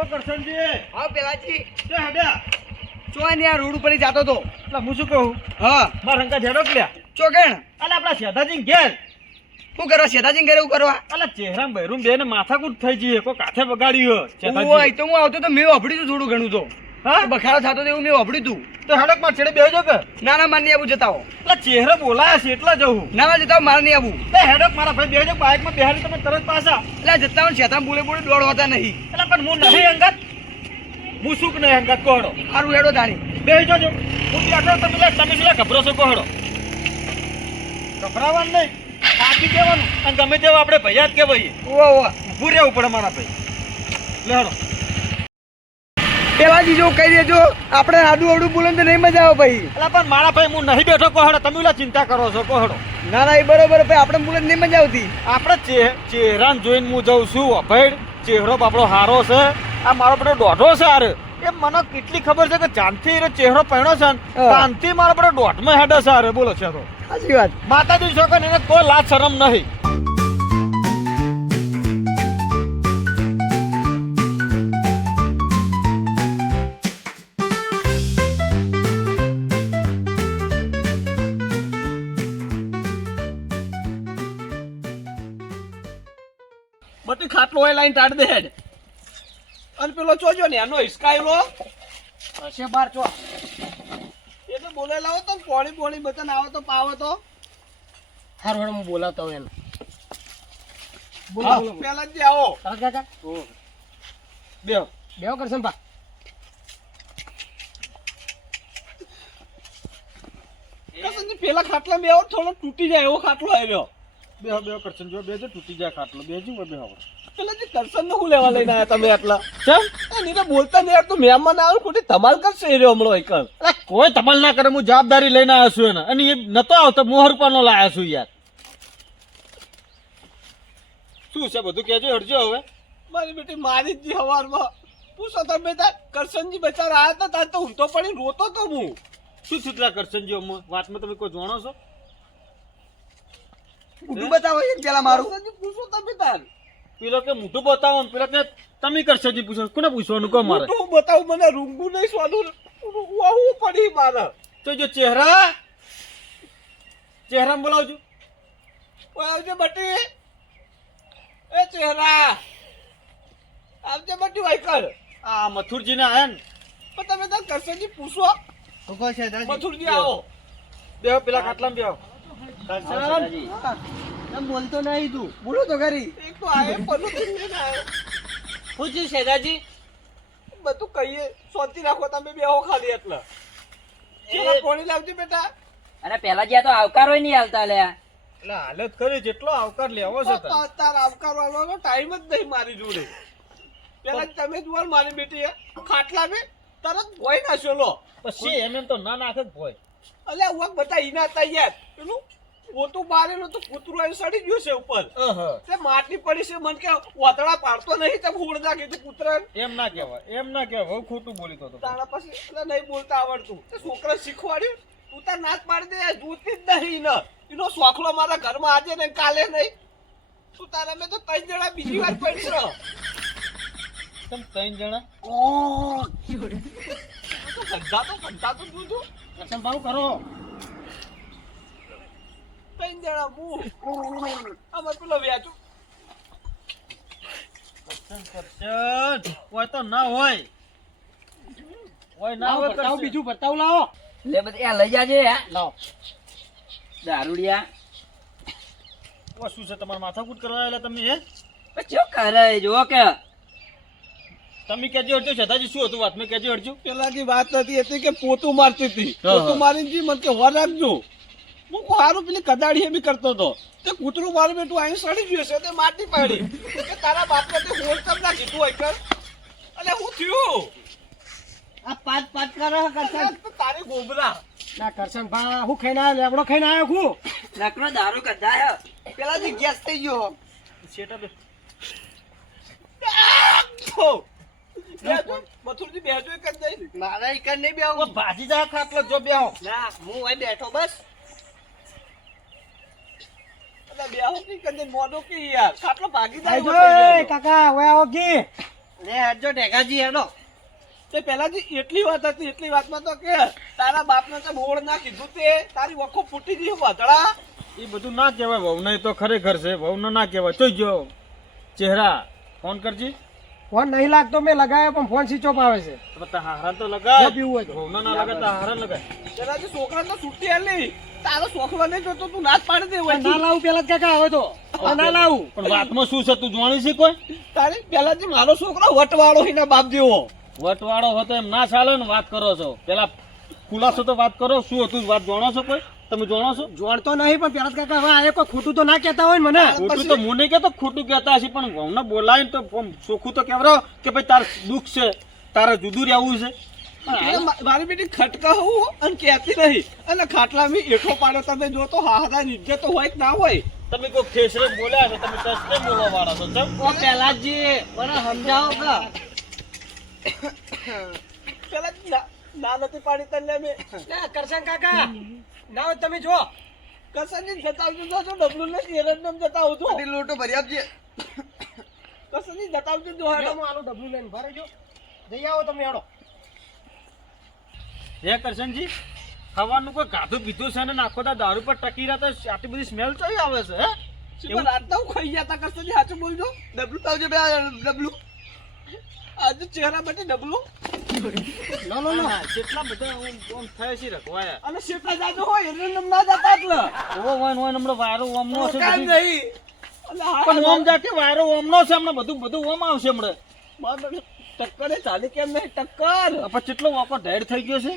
ઓ કરશનજી હા પેલાજી તે હડ્યા ચોય ને આ રોડ ઉપર જાતો તો એટલે હું શું કહું હા મારા હંકા ઝેડો લ્યા ચોકણ અલા આપણા શેઠાજી ઘેર શું કરવા શેતાજી ઘરે એવું કરવા અલા ચહેરામાં બહેરું બે ને માથાકૂટ થઈ જઈએ કોઈ કાથે બગાડ્યું ઓય શેઠાજી તો હું આવતો તો મેં વાપર્યું તું થોડું ઘણું તો હા બખાડો થતો તો એવું મેં વાપર્યું તું તો હડક માં છેડે બેહજો કે ના ના મારે નહીં આવું જતા હો એટલે ચહેરો બોલાયા છે એટલે જવું ના ના જતા હો, મારે નહીં આવું તે હેડક મારા ભાઈ બેહજો બાઇકમાં બેહાડી તમે તરત પાછા એટલે જતા હું શેતા બોલે બોલે દોડ હોતા નહીં એટલે પણ હું નહીં અંગત હું શું નહીં અંગત કોહડો સારું હેડો તાણી બેહી જજો હું બેઠો તમે શું ગભરો છો કોહડો ગભરાવાનું નહીં સાચી કહેવાનું અને ગમે તેવા આપણે ભૈયા જ કહેવાય ઓવા ઓવા ઊભું રહેવું પડે મારા ભાઈ લેડો પેલા જીજો કહી દેજો આપણે આડું અવડું બોલે તો નહીં મજા આવે ભાઈ એટલે પણ મારા ભાઈ હું નહીં બેઠો કોહડો તમે ઓલા ચિંતા કરો છો કોહડો ના ના એ બરોબર ભાઈ આપણે બોલે નહીં મજા આવતી આપણે ચહેરાને જોઈને હું જઉં છું અભય ચહેરો બાપડો હારો છે આ મારો બધો દોઢો છે હારે એ મને કેટલી ખબર છે કે ચાંદથી એનો ચહેરો પહેણો છે ને ચાંદથી મારો બધો દોઢમાં હેડે છે હારે બોલો છે તો સાચી વાત માતાજી છો કે એને કોઈ લાજ શરમ નહીં બધી ખાટલો હોય લાઈન ટાટ દે હેડ અને પેલો ચોજો ને એનો હિસકાયેલો હશે બાર ચો એ તો બોલેલા હો તો પોણી પોણી બતન આવો તો પાવો તો હારું હેડો હું બોલાવતો હું એને બોલો પેલા જ આવો તરત કાકા બેહો બેહો કરશન પા કસનજી પેલા ખાટલા બેહો થોડો તૂટી જાય એવો ખાટલો આવ્યો બેહો બેહો કરશન જો બેજો તૂટી જાય ખાટલો બેજો બેહો પેલા જે કરશન નું હું લેવા લઈને આયા તમે આટલા કેમ નીને બોલતા નહીં તો મહેમાન આવે ખોટી ધમાલ કરશે એ રહ્યો હમણાં એકલ અરે કોઈ ધમાલ ના કરે હું જવાબદારી લઈને આવ્યો છું એને અને એ નતો આવતો મોહરપાનો લાયા છું યાર શું છે બધું કહેજો હરજો હવે મારી બેટી મારી જ હવારમાં પૂછો તમે તાર કરશનજી બચારા આયા હતા તાર તો ઊંધો પડી રોતો તો હું શું થયું કરશનજી વાતમાં તમે કોઈ જાણો છો ઊંધું બતાવો એક પેલા મારું કરશનજી પૂછો તમે તાર પેલો કે મોઢું બતાવો ને પેલો કે તમે કરશનજી પૂછો કોને પૂછવાનું કહો મારે મોઢું બતાવું મને રૂંગું નહીં સ્વાનું વાવું પડી મારે તો જો ચહેરા બોલાવજો ઓય આવજો બટી એ ચહેરા આવજે બટી વાઈકર આ મથુરજી ને આયા ને પણ તમે તાર કરશનજી પૂછો કોકો છે દાદી મથુરજી આવો બેહો પેલા ખાટલામાં બેહો એમ બોલતો નહીં તું બોલો તો ખરી એક તો આયે પલું લઈને આયો પૂછ્યું શેજાજી બધું કહીએ શાંતિ રાખો તમે બેહો ખાલી એટલે ચેલા પાણી લાવજો બેટા અરે પેલા જ્યાં તો આવકાર હોય નહીં આવતા લ્યા એટલે હાલત કરી જેટલો આવકાર લેવો છે તાર આવકાર વાળવાનો ટાઈમ જ નહીં મારી જોડે પેલા તમે જુઓ મારી બેટી ખાટલા બે તરત ભોય નાખ્યો લો પછી એમ તો ના નાખે ભોય અલે ઉવાક બતા ઈના તૈયાર પેલું પોતું બારેલું તો કૂતરું આવી સડી ગયું છે ઉપર તે માટી પડી છે મને કે વાતડા પાડતો નહીં તે ફૂડ નાખી તું કૂતરા એમ ના કહેવાય બહુ ખોટું બોલી તો તારા પછી એટલે નહીં બોલતા આવડતું તે છોકરા શીખવાડ્યું તું તાર નાચ પાડી દે જોતી જ નહીં ને એનો શોખલો મારા ઘરમાં આજે ને કાલે નહીં તું તારા મેં તો 3 જણા બીજી વાર પડશો તમે 3 જણા કંધા તો જોજો કસમ ભાવ કરો 3 જણા હું અમાર પેલો વ્યાજુ હોય તો ના હોય ના હોય બતાવ બીજું બતાવ લાવો લે બધી આ લઈ જાજે લાવો દારૂડિયા શું છે તમારા માથાકૂટ કરવા આવેલા તમે ચો કરે જો કે તમે કેજો હરજો છતાજી શું હતું વાત મેં કેજો હરજો પેલાની વાત નથી હતી કે પોતું મારતી હતી પોતું મારીને જી મને કે વાર રાખજો હું હારું પેલી કદાડી એમ કરતો હતો તે કૂતરું મારું બેટું અહીં સડી ગયું છે તે માટી પાડી કે તારા બાપને તે હોલ કર ના કીધું હોય કર અલે હું થયું આ પાંચ પાંચ કરો કરશન તારી ગોબરા ના કરશન ભા હું ખાઈને આવ્યો લેબડો ખાઈને આવ્યો હું નકરો દારૂ કઢાય પેલા જે ગેસ થઈ ગયો શેટા બે મથુરજી બેહજો એક જ નહીં મારા એક નહીં બેહો ભાજી જા ખાટલો જો બેહો ના હું અહીં બેઠો બસ બેહો કી કંદે મોડો કી યાર ખાટલો ભાગી જાય કાકા હવે આવો કી લે હેડજો ઢેગાજી હેડો. તે પેલાજી એટલી વાત હતી, એટલી વાતમાં તો કે તારા બાપને તો બોળ ના કીધું તે તારી વખો ફૂટી ગઈ વાધડા. એ બધું ના કહેવાય, વહુને તો ખરેખર છે, વહુને ના કહેવાય. જોઈ ગયો ચહેરા, ફોન કરજી. ફોન નહીં લાગતો, મેં લગાવ્યો પણ ફોન સ્વિચ ઓફ આવે છે. હારા તો લગાય, ના પીવું હોય તો. વહુને ના લગાય, હારા લગાય. પેલાજી છોકરા તો છૂટી આલી, તારો શોખવા નહીં જોતો તું નાચ પાડી દે પણ હોય. ના લાવું પેલા જ કાકા હવે તો હવે ના લાવું. પણ વાતમાં શું છે, તું જાણી છે કોઈ? તારી પેલાજી મારો છોકરો વટવાળો એના બાપ જેવો. વટવાળો હતો એમ ના ચાલે ને, વાત કરો છો. પેલા ખુલાસો તો વાત કરો, શું હતું વાત જાણો છો કોઈ? તમે જાણો છો? જોણતો નહીં પણ પેલા જ કાકા હવે આ કોઈ ખોટું તો ના કહેતા હોય ને મને. ખોટું તો હું નહીં કહેતો, ખોટું કહેતા હશે, પણ વહુને બોલાવીને તો ચોખ્ખું તો કહેવરાવો કે ભાઈ તાર દુઃખ છે, તારે જુદું રહેવું છે. મારી બેટી ખટકા હોવું અને કહેતી નહીં, અને ખાટલામાં એઠો પાડ્યો તમે જો તો હારા ઇજ્જત હોય કે ના હોય. તમે કોઈ ખેસરે બોલ્યા છો, તમે સસરે બોલવા વાળા છો. ચમ પેલાજી મને સમજાવો પેલા ના નથી પાડી તને મેં. કરશન કાકા ના હોય તમે જો કસાજી જતા આવજો જો ડબલું ને એરંડમ જતા આવજો. લોટો ભરી આપજે. કસાજી જતા આવજો જો હેડો. આલો ડબલું લઈને ભરે જો જઈ આવો તમે હેડો. હે કરશનજી, ખાવાનું કોઈ ગાધું પીધું છે ને આખો દા દારૂ પર ટકી રહ્યા તો આટલી બધી સ્મેલ તો આવે છે. હે એવું રાતના હું ખાઈ ગયા તા કસાજી, સાચું બોલજો. ડબલું તો આવજો બે ડબલું. આજે ચહેરા માટે ડબલું. ના, કેટલા બધા ઓમ થાય છે રખવાયા. અને શેઠા જાજો હોય એરંડમ ના જતા એટલે. ઓ વન હમણાં વાયરો ઓમનો છે કાંઈ બધું. નહીં. અને હા, પણ ઓમ જાકે વાયરો ઓમનો છે હમણાં, બધું ઓમ આવશે હમણાં. મારે ટક્કરે ચાલી કેમ નહીં ટક્કર. પછી કેટલો વાકો ઢેર થઈ ગયો છે.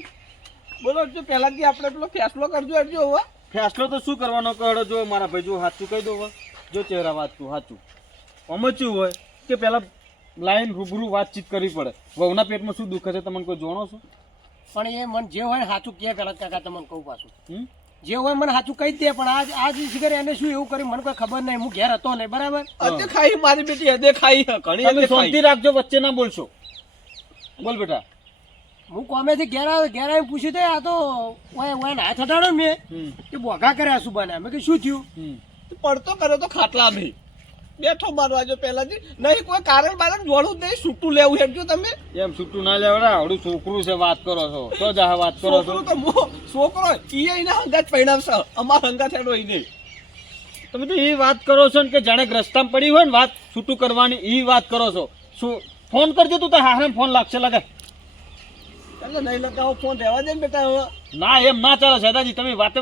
બોલો જો પહેલાથી આપણે પેલો ફેસલો કરજો હટજો હવે. ફેસલો તો શું કરવાનો કહો જો મારા ભાઈ, જો સાચું કહી દો. જો ચહેરા વાંચતું સાચું સમજવું હોય કે પેલા લાઈન રૂબરૂ વાતચીત કરવી પડે. વહુના પેટમાં શું દુખે છે તમને કોઈ જાણો છો? પણ એ મને જે હોય સાચું કે પેલા કાકા તમને કહું પાછું હમ? જે હોય મને સાચું કહી જ દે. પણ આજ શિખર એને શું એવું કર્યું મને કોઈ ખબર નહીં. હું ઘેર હતો નહીં બરાબર. અધે ખાઈ મારી બેટી અધે ખાઈ હે, ઘણી તમે અધે શાંતિ ખાઈ. રાખજો, વચ્ચે ના બોલશો. બોલ બેટા. હું કોમેથી ઘેર આવીને પૂછ્યું તે આ તો ઓય હાથ હટાડો મેં કે બોઘા કર્યા શું બને. મેં કે શું થયું? પડતો કર્યો તો ખાટલા નહીં બેઠો મારવા જો પહેલાથી નહીં કોઈ કારણ બારણ જોડું જ નહીં. છૂટું લેવું હેડજો તમે. એમ છૂટું ના લેવડા, આવડું છોકરું છે, વાત કરો છો તો જ આ વાત કરો છો. છોકરો તો છોકરો ઈ એના હંગાત પરિણામશે, અમાર હંગાત હેડો ઈ નહીં. તમે તો એ વાત કરો છો ને કે જાણે રસ્તામાં પડી હોય ને વાત છૂટું કરવાની, એ વાત કરો છો. શું ફોન કરજો તું તો હારે ફોન લાગશે લગાય. એટલે નહીં લગાવો ફોન રહેવા દે ને બેટા હવે. ના એમ ના ચાલે સદાજી, તમે વાતે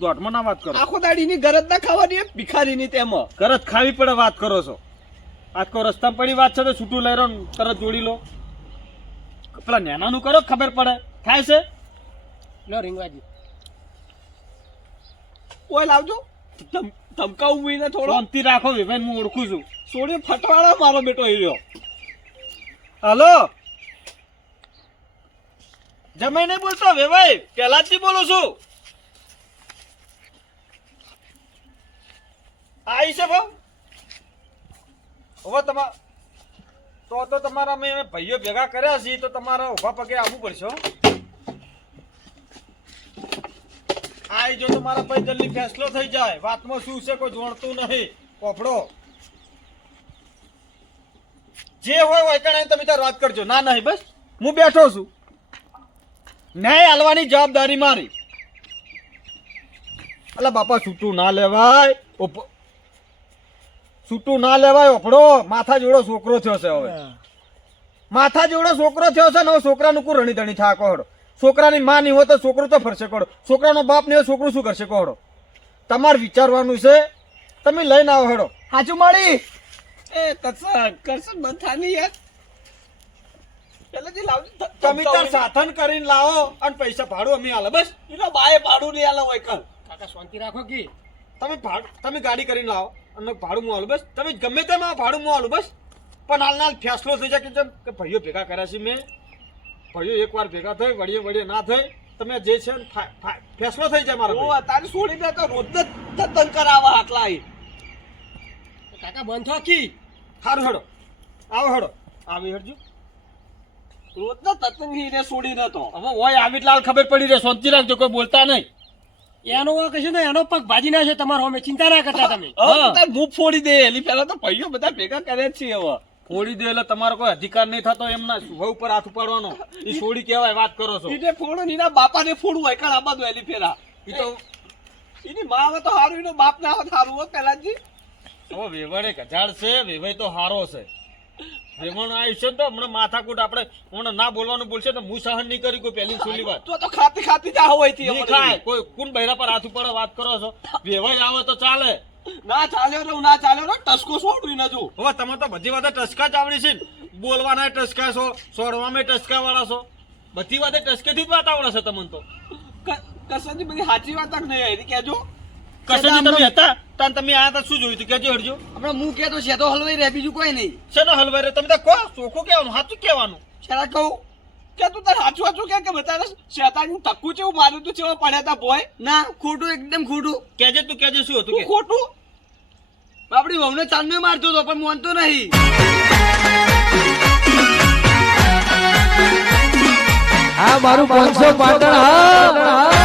દોઢમાં ના વાત કરો. આખો દાડીની ગરજ ના ખાવાની ભિખારીની તેમાં. કરત ખાવી પડે વાત કરો છો. આજ કો રસ્તામાં પડી વાત છે તો છૂટું લઈ રહ્યો ને તરત જોડી લો. પેલા નેનાનું કરો ખબર પડે થાય છે. લો રીંગવાજી કોઈ લાવજો ધમકાવું ને થોડો. શાંતિ રાખો વિભાઈ, હું ઓળખું છું. સોડી ફટવાળા મારો બેટો એ રહ્યો. હલો, જમાઈ નહીં બોલતો વેવાઈ, પેલા જ બોલું છું. આઈ છે ભાવ હવે તો તમારા મેં ભાઈઓ ભેગા કર્યા છે તો તમારા ઉભા પગે આવવું પડશે હો. આઈ જો તમારા ભાઈ જલ્દી ફેસલો થઈ જાય. વાતમાં શું છે કોઈ જોણતું નહીં. પોપડો જે હોય કણે તમે તાર વાત કરજો. ના નહીં બસ હું બેઠો છું. ન્યાય હાલવાની જવાબદારી મારી. અલા બાપા છૂટું ના લેવાય, છૂટું ના લેવાય. ઓફડો માથા જેવડો છોકરો થયો છે. હવે માથા જેવડો છોકરો થયો છે ને હવે છોકરાનું કુ રણી ધણી થા કોહડો. છોકરાની માં નહીં હોય તો છોકરું તો ફરશે કોહડો. છોકરાનો બાપ નહીં હોય છોકરું શું કરશે કોહડો. તમારે વિચારવાનું છે. તમે લઈને આવો હેડો. સાચું મળી એ કરશન બંધ થાની યાર. પેલાથી લાવજો તમે તાર સાધન કરીને લાવો અને પૈસા ભાડું અમે આલે બસ. એનો બાએ ભાડું નહીં આલે હોય કર. કાકા શાંતિ રાખો કે તમે ગાડી કરીને લાવો અને ભાડું હું આલું બસ. તમે ગમે તેમ આવો ભાડું હું આલું બસ. પણ હાલ ફેસલો થઈ જાય કે ભાઈઓ ભેગા કર્યા છે મેં. ભાઈઓ એકવાર ભેગા થઈ વળીએ ના થઈ. તમે જે છે ને ફેસલો થઈ જાય મારો. ઓ તારી સોડી બે તો રોજ જ તતન કરાવા આટલા આવી. કાકા બંધ થો કી સારું હેડો, આવો હેડો. આવી હેડજો. રોજ ના તતન હીરે સોડી નતો. હવે ઓય આવી એટલે હાલ ખબર પડી રહે. શાંતિ રાખજો, કોઈ બોલતા નહીં. એનો કશું ને એનો પગ ભાજી નાખે તમારો. અમે ચિંતા ના કરતા તમે. હવે તાર મુખ ફોડી દે. એની પહેલા તો ભાઈઓ બધા ભેગા કર્યા જ છે હવે. ફોડી દે એટલે તમારો કોઈ અધિકાર નહીં થતો એમના વહુ ઉપર હાથ ઉપાડવાનો એ છોડી કહેવાય વાત કરો છો એને ફોડો ને એના બાપાને ફોડવું હોય કાં આબાદ વહેલી ફેરા ઈ તો એની માં આવે તો સારું એનો બાપ ના આવે સારું હોય પેલાજી હવે વેવણ એક હજાર છે વેવાઈ તો હારો છે વેવણ આયુષ્ય તો હમણાં માથાકૂટ આપણે હમણાં ના બોલવાનું બોલશે તો હું સહન નહીં કરી કોઈ પહેલી છોલી વાત તો ખાતી ખાતી જા હોય થી નહીં ખાય કોઈ કોણ બૈરા પર હાથ ઉપાડે વાત કરો છો વેવાઈ આવે તો ચાલે ના ચાલ્યો રે ના ચાલ્યો રે ટસકો છોડવી ના જો હવે તમે તો બધી વાતે ટસકા જ આવડી છે ને બોલવાના ટસકા છો છોડવામાં ટસકા વાળા છો બધી વાતે ટસકેથી જ વાત આવડે છે તમને તો કસની બધી સાચી વાત જ નહીં આવી કેજો કસોજી તમે હતા તાન તમે આયા તા શું જોયું તું કેજો હરજો હમણાં હું કહેતો છે તો હલવાઈ રહે બીજું કોઈ નહીં શેનો હલવાઈ રે તમે તો કહો ચોખ્ખું કહેવાનું સાચું કહેવાનું શેરા કહું કે તું તાર સાચું સાચું કે બતાવે શેતાનું ટક્કુ ચેવું માર્યું તું ચેવા પડ્યા તા ભોય ના ખોટું એકદમ ખોટું કેજે તું કેજે શું હતું તું કે ખોટું આપડી વહુને ચાંદનો મારતો હતો પણ માનતો નહીં આ મારું 500 પાટણ હા